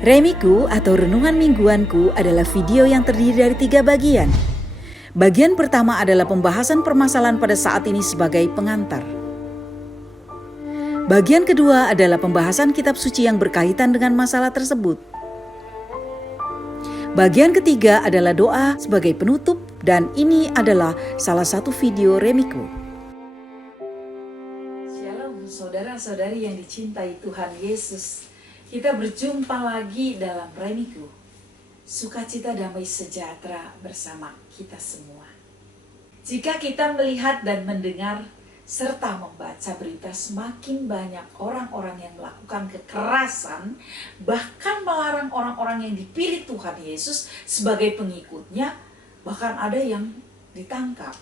Remiku atau Renungan Mingguanku adalah video yang terdiri dari 3 bagian. Bagian pertama adalah pembahasan permasalahan pada saat ini sebagai pengantar. Bagian kedua adalah pembahasan kitab suci yang berkaitan dengan masalah tersebut. Bagian ketiga adalah doa sebagai penutup, dan ini adalah salah satu video Remiku. Shalom saudara-saudari yang dicintai Tuhan Yesus. Kita berjumpa lagi dalam Remiku, sukacita damai sejahtera bersama kita semua. Jika kita melihat dan mendengar serta membaca berita semakin banyak orang-orang yang melakukan kekerasan, bahkan melarang orang-orang yang dipilih Tuhan Yesus sebagai pengikutnya, bahkan ada yang ditangkap,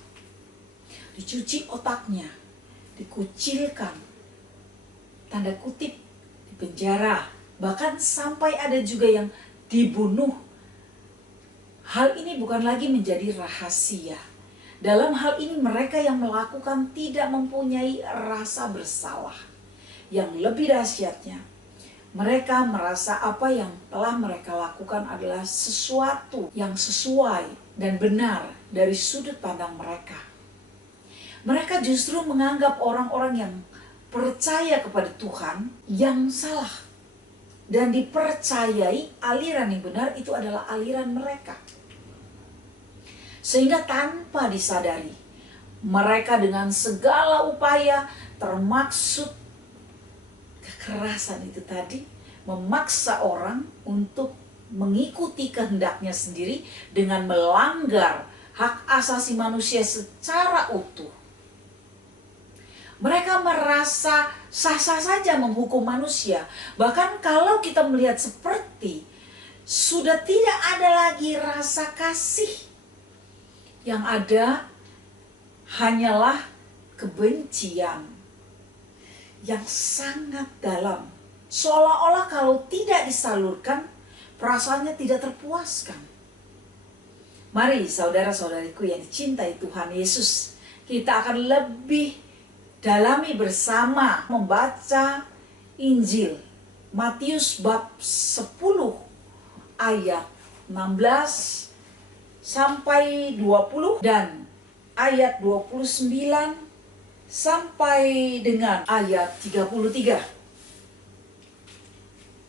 dicuci otaknya, dikucilkan, tanda kutip, dipenjara. Bahkan sampai ada juga yang dibunuh. Hal ini bukan lagi menjadi rahasia. Dalam hal ini mereka yang melakukan tidak mempunyai rasa bersalah. Yang lebih dahsyatnya, mereka merasa apa yang telah mereka lakukan adalah sesuatu yang sesuai dan benar dari sudut pandang mereka. Mereka justru menganggap orang-orang yang percaya kepada Tuhan yang salah. Dan dipercayai aliran yang benar itu adalah aliran mereka. Sehingga tanpa disadari, mereka dengan segala upaya termaksud kekerasan itu tadi, memaksa orang untuk mengikuti kehendaknya sendiri dengan melanggar hak asasi manusia secara utuh. Mereka merasa sah-sah saja menghukum manusia. Bahkan kalau kita melihat seperti sudah tidak ada lagi rasa kasih. Yang ada hanyalah kebencian yang sangat dalam. Seolah-olah kalau tidak disalurkan, perasaannya tidak terpuaskan. Mari saudara-saudariku yang dicintai Tuhan Yesus, kita akan lebih dalami bersama membaca Injil Matius bab 10 ayat 16 sampai 20 dan ayat 29 sampai dengan ayat 33.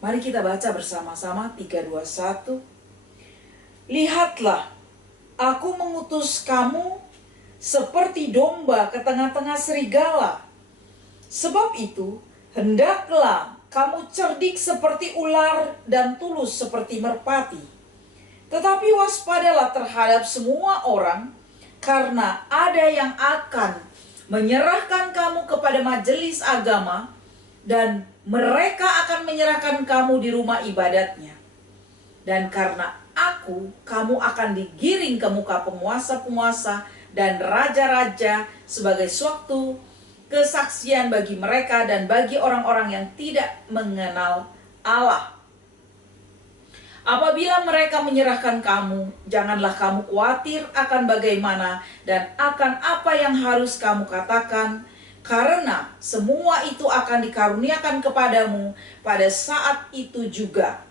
Mari kita baca bersama-sama. 3, 2, 1. Lihatlah, aku mengutus kamu seperti domba ke tengah-tengah serigala. Sebab itu, hendaklah kamu cerdik seperti ular dan tulus seperti merpati. Tetapi waspadalah terhadap semua orang, karena ada yang akan menyerahkan kamu kepada majelis agama, dan mereka akan menyerahkan kamu di rumah ibadatnya. Dan karena aku, kamu akan digiring ke muka penguasa-penguasa dan raja-raja sebagai suatu kesaksian bagi mereka dan bagi orang-orang yang tidak mengenal Allah. Apabila mereka menyerahkan kamu, janganlah kamu khawatir akan bagaimana dan akan apa yang harus kamu katakan, karena semua itu akan dikaruniakan kepadamu pada saat itu juga.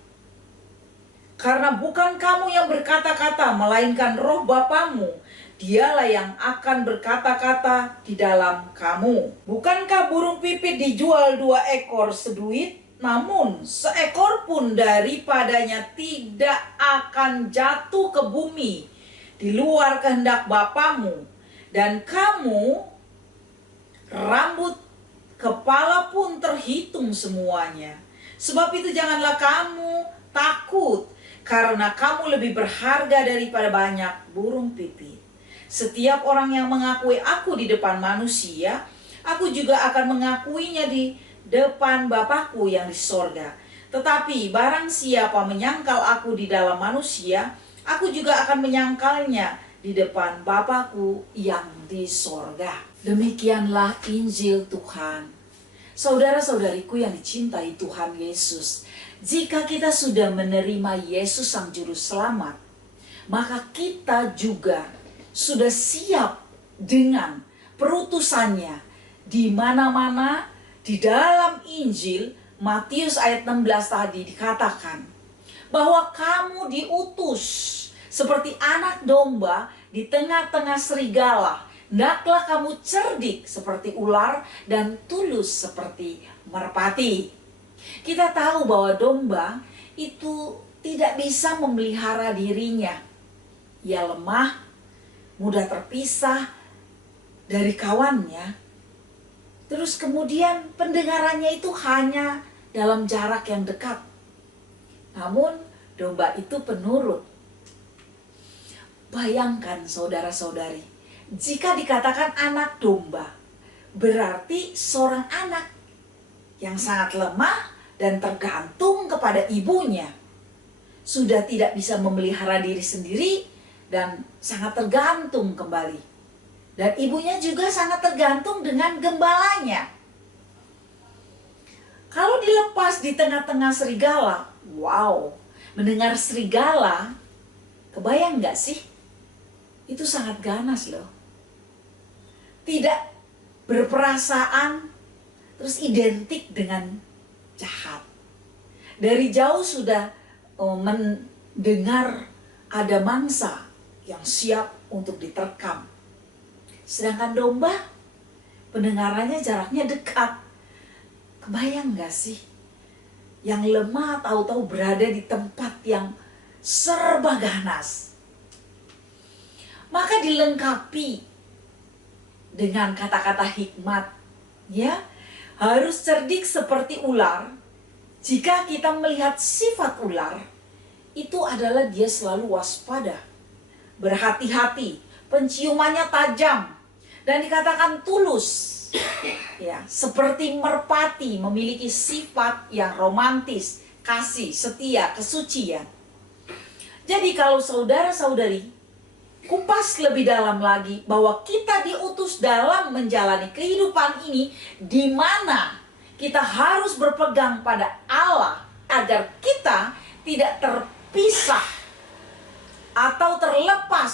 Karena bukan kamu yang berkata-kata, melainkan Roh Bapamu, Dialah yang akan berkata-kata di dalam kamu. Bukankah burung pipit dijual 2 ekor seduit? Namun seekor pun daripadanya tidak akan jatuh ke bumi di luar kehendak Bapamu. Dan kamu, rambut kepala pun terhitung semuanya. Sebab itu janganlah kamu takut, karena kamu lebih berharga daripada banyak burung pipit. Setiap orang yang mengakui aku di depan manusia, aku juga akan mengakuinya di depan Bapakku yang di sorga. Tetapi barang siapa menyangkal aku di dalam manusia, aku juga akan menyangkalnya di depan Bapakku yang di sorga. Demikianlah Injil Tuhan. Saudara-saudariku yang dicintai Tuhan Yesus, jika kita sudah menerima Yesus Sang Juru Selamat, maka kita juga sudah siap dengan perutusannya. Di mana-mana di dalam Injil Matius ayat 16 tadi dikatakan, bahwa kamu diutus seperti anak domba di tengah-tengah serigala. Hendaklah kamu cerdik seperti ular dan tulus seperti merpati. Kita tahu bahwa domba itu tidak bisa memelihara dirinya. Ia lemah, mudah terpisah dari kawannya. Terus kemudian pendengarannya itu hanya dalam jarak yang dekat. Namun domba itu penurut. Bayangkan saudara-saudari, jika dikatakan anak domba, berarti seorang anak yang sangat lemah dan tergantung kepada ibunya. Sudah tidak bisa memelihara diri sendiri dan sangat tergantung kembali. Dan ibunya juga sangat tergantung dengan gembalanya. Kalau dilepas di tengah-tengah serigala, wow, mendengar serigala, kebayang gak sih? Itu sangat ganas loh. Tidak berperasaan, terus identik dengan jahat. Dari jauh sudah mendengar ada mangsa yang siap untuk diterkam. Sedangkan domba, pendengarannya jaraknya dekat. Kebayang gak sih? Yang lemah tahu-tahu berada di tempat yang serba ganas. Maka dilengkapi dengan kata-kata hikmat, ya, harus cerdik seperti ular. Jika kita melihat sifat ular, itu adalah dia selalu waspada, berhati-hati, penciumannya tajam, dan dikatakan tulus. Ya, seperti merpati memiliki sifat yang romantis, kasih, setia, kesucian. Jadi kalau saudara-saudari kupas lebih dalam lagi bahwa kita diutus dalam menjalani kehidupan ini, di mana kita harus berpegang pada Allah agar kita tidak terpisah atau terlepas,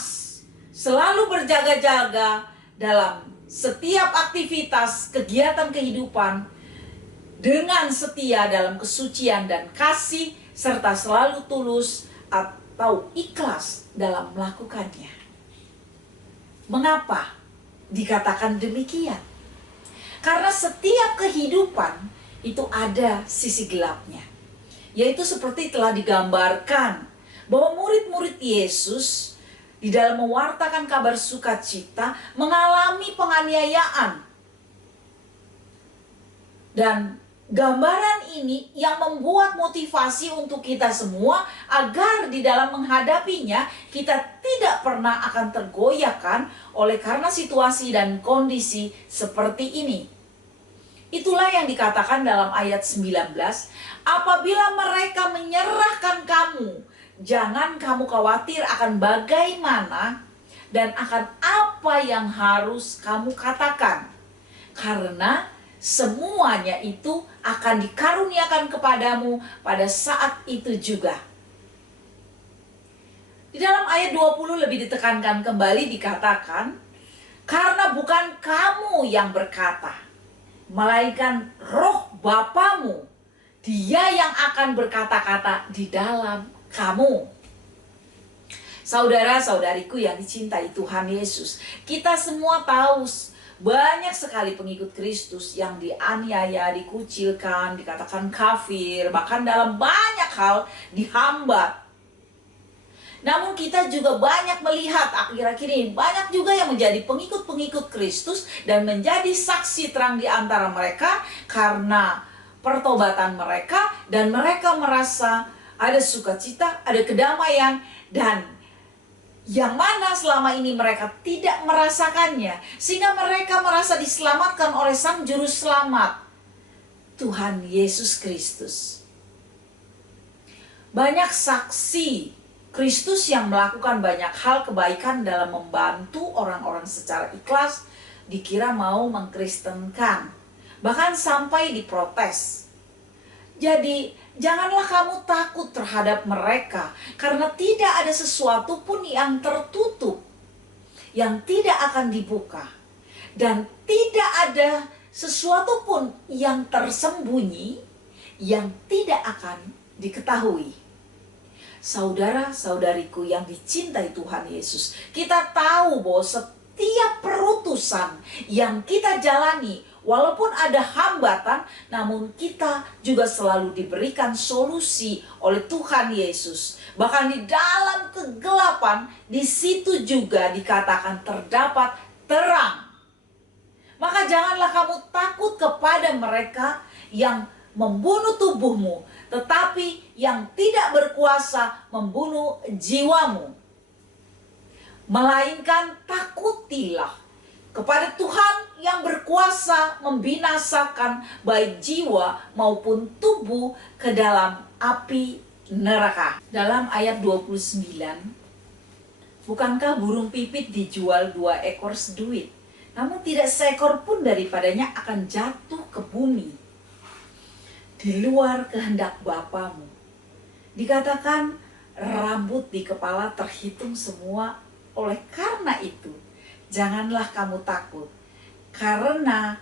selalu berjaga-jaga dalam setiap aktivitas kegiatan kehidupan dengan setia dalam kesucian dan kasih, serta selalu tulus atau ikhlas dalam melakukannya. Mengapa dikatakan demikian? Karena setiap kehidupan itu ada sisi gelapnya. Yaitu seperti telah digambarkan bahwa murid-murid Yesus di dalam mewartakan kabar sukacita mengalami penganiayaan. Dan gambaran ini yang membuat motivasi untuk kita semua agar di dalam menghadapinya kita tidak pernah akan tergoyahkan oleh karena situasi dan kondisi seperti ini. Itulah yang dikatakan dalam ayat 19, apabila mereka menyerahkan kamu, jangan kamu khawatir akan bagaimana dan akan apa yang harus kamu katakan. Karena semuanya itu akan dikaruniakan kepadamu pada saat itu juga. Di dalam ayat 20 lebih ditekankan kembali dikatakan, karena bukan kamu yang berkata, melainkan roh Bapamu, dia yang akan berkata-kata di dalam kamu. Saudara-saudariku yang dicintai Tuhan Yesus, kita semua tahu banyak sekali pengikut Kristus yang dianiaya, dikucilkan, dikatakan kafir, bahkan dalam banyak hal dihambat. Namun kita juga banyak melihat akhir-akhir ini banyak juga yang menjadi pengikut-pengikut Kristus dan menjadi saksi terang di antara mereka karena pertobatan mereka, dan mereka merasa ada sukacita, ada kedamaian, dan yang mana selama ini mereka tidak merasakannya, sehingga mereka merasa diselamatkan oleh Sang Juru Selamat, Tuhan Yesus Kristus. Banyak saksi Kristus yang melakukan banyak hal kebaikan dalam membantu orang-orang secara ikhlas, dikira mau mengkristenkan, bahkan sampai diprotes. Jadi, janganlah kamu takut terhadap mereka, karena tidak ada sesuatu pun yang tertutup, yang tidak akan dibuka. Dan tidak ada sesuatu pun yang tersembunyi, yang tidak akan diketahui. Saudara-saudariku yang dicintai Tuhan Yesus, kita tahu bahwa setiap perutusan yang kita jalani, walaupun ada hambatan, namun kita juga selalu diberikan solusi oleh Tuhan Yesus. Bahkan di dalam kegelapan, di situ juga dikatakan terdapat terang. Maka janganlah kamu takut kepada mereka yang membunuh tubuhmu, tetapi yang tidak berkuasa membunuh jiwamu. Melainkan takutilah kepada Tuhan yang berkuasa membinasakan baik jiwa maupun tubuh ke dalam api neraka. Dalam ayat 29, bukankah burung pipit dijual 2 ekor seduit? Namun tidak seekor pun daripadanya akan jatuh ke bumi di luar kehendak Bapamu. Dikatakan rambut di kepala terhitung semua. Oleh karena itu, janganlah kamu takut, karena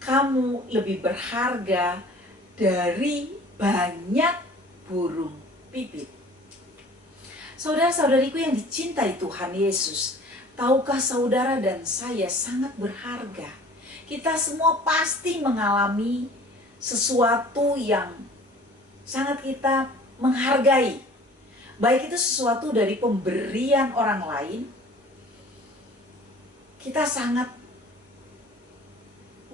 kamu lebih berharga dari banyak burung pipit. Saudara-saudariku yang dicintai Tuhan Yesus, tahukah saudara dan saya sangat berharga? Kita semua pasti mengalami sesuatu yang sangat kita menghargai. Baik itu sesuatu dari pemberian orang lain, kita sangat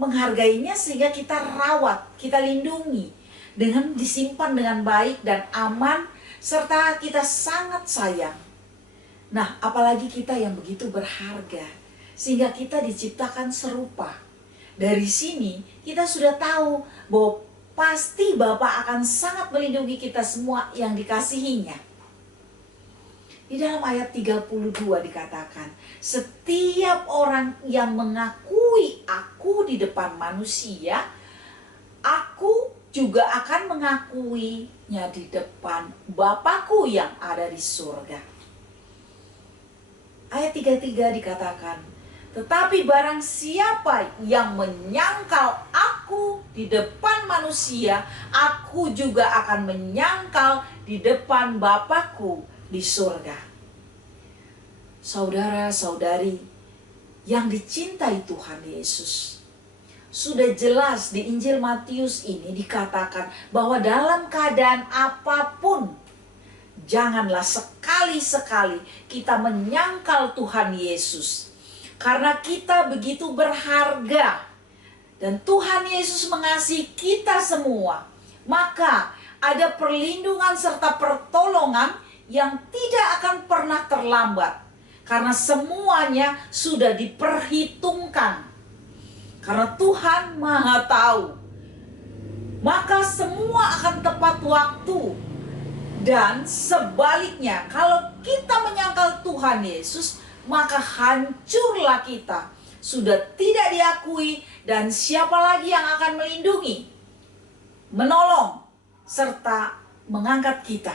menghargainya sehingga kita rawat, kita lindungi dengan disimpan dengan baik dan aman, serta kita sangat sayang. Nah, apalagi kita yang begitu berharga, sehingga kita diciptakan serupa. Dari sini kita sudah tahu bahwa pasti Bapa akan sangat melindungi kita semua yang dikasihinya. Di dalam ayat 32 dikatakan, setiap orang yang mengakui aku di depan manusia, aku juga akan mengakuinya di depan Bapakku yang ada di surga. Ayat 33 dikatakan, tetapi barang siapa yang menyangkal aku di depan manusia, aku juga akan menyangkal di depan Bapakku di surga. Saudara-saudari yang dicintai Tuhan Yesus, sudah jelas di Injil Matius ini dikatakan bahwa dalam keadaan apapun, janganlah sekali-sekali kita menyangkal Tuhan Yesus. Karena kita begitu berharga dan Tuhan Yesus mengasihi kita semua, maka ada perlindungan serta pertolongan yang tidak akan pernah terlambat, karena semuanya sudah diperhitungkan. Karena Tuhan Maha Tahu, maka semua akan tepat waktu. Dan sebaliknya, kalau kita menyangkal Tuhan Yesus, maka hancurlah kita, sudah tidak diakui, dan siapa lagi yang akan melindungi, menolong, serta mengangkat kita?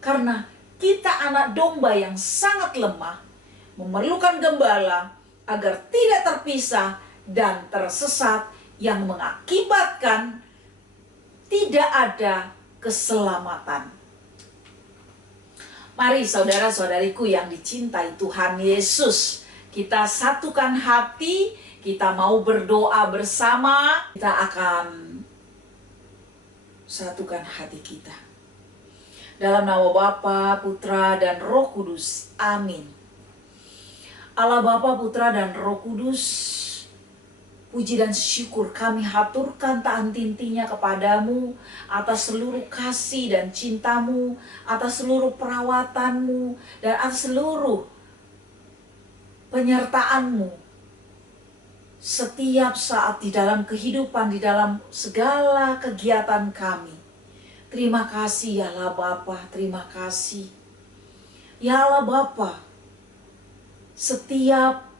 Karena kita anak domba yang sangat lemah, memerlukan gembala agar tidak terpisah dan tersesat, yang mengakibatkan tidak ada keselamatan. Mari saudara-saudariku yang dicintai Tuhan Yesus, kita satukan hati, kita mau berdoa bersama, kita akan satukan hati kita. Dalam nama Bapa, Putra, dan Roh Kudus. Amin. Allah Bapa, Putra, dan Roh Kudus, puji dan syukur kami haturkan tak henti-hentinya kepadamu atas seluruh kasih dan cintamu, atas seluruh perawatanmu, dan atas seluruh penyertaanmu setiap saat di dalam kehidupan, di dalam segala kegiatan kami. Terima kasih ya Allah Bapa, terima kasih. Ya Allah Bapa, setiap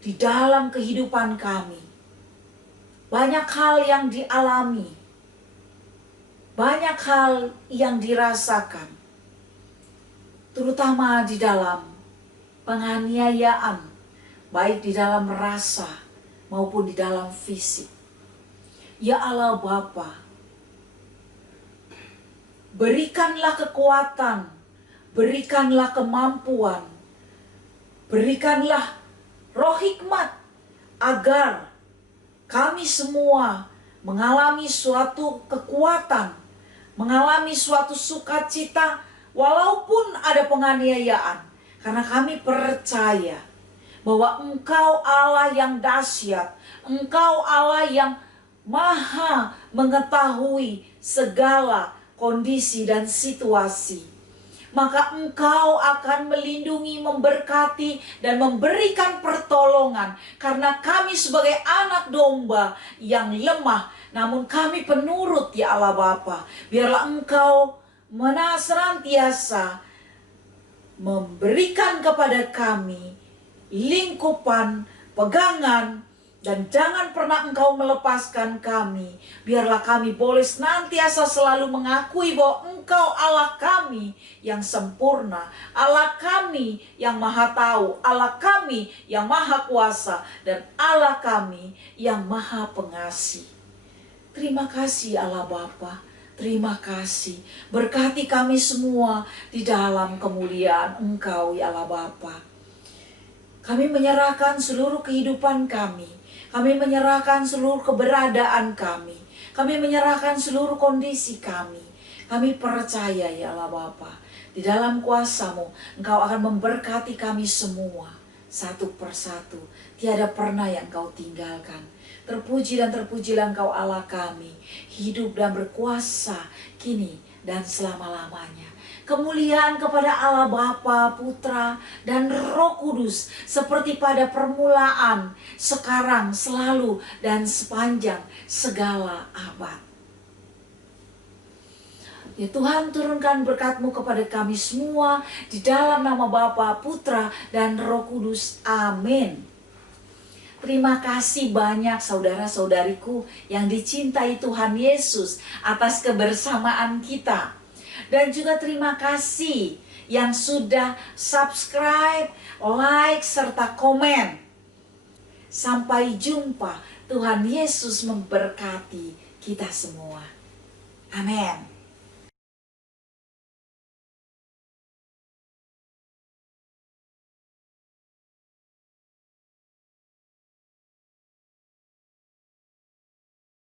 di dalam kehidupan kami, banyak hal yang dialami, banyak hal yang dirasakan, terutama di dalam penganiayaan, baik di dalam rasa maupun di dalam fisik. Ya Allah Bapa, berikanlah kekuatan, berikanlah kemampuan, berikanlah roh hikmat, agar kami semua mengalami suatu kekuatan, mengalami suatu sukacita, walaupun ada penganiayaan. Karena kami percaya bahwa Engkau Allah yang dahsyat, Engkau Allah yang maha mengetahui segala kondisi dan situasi. Maka Engkau akan melindungi, memberkati, dan memberikan pertolongan. Karena kami sebagai anak domba yang lemah, namun kami penurut ya Allah Bapa. Biarlah Engkau senantiasa memberikan kepada kami lingkupan, pegangan, dan jangan pernah Engkau melepaskan kami. Biarlah kami boleh senantiasa selalu mengakui bahwa Engkau Allah kami yang sempurna, Allah kami yang maha tahu, Allah kami yang maha kuasa, dan Allah kami yang maha pengasih. Terima kasih Allah Bapa, terima kasih. Berkati kami semua di dalam kemuliaan Engkau ya Allah Bapa. Kami menyerahkan seluruh kehidupan kami. Kami menyerahkan seluruh keberadaan kami. Kami menyerahkan seluruh kondisi kami. Kami percaya ya Allah Bapa, di dalam kuasa-Mu Engkau akan memberkati kami semua satu persatu. Tiada pernah yang Engkau tinggalkan. Terpuji dan terpujilah Engkau Allah kami, hidup dan berkuasa kini dan selama-lamanya. Kemuliaan kepada Allah Bapa, Putra, dan Roh Kudus seperti pada permulaan, sekarang, selalu, dan sepanjang segala abad. Ya Tuhan, turunkan berkat-Mu kepada kami semua di dalam nama Bapa, Putra, dan Roh Kudus. Amin. Terima kasih banyak saudara-saudariku yang dicintai Tuhan Yesus atas kebersamaan kita. Dan juga terima kasih yang sudah subscribe, like, serta komen. Sampai jumpa. Tuhan Yesus memberkati kita semua. Amin.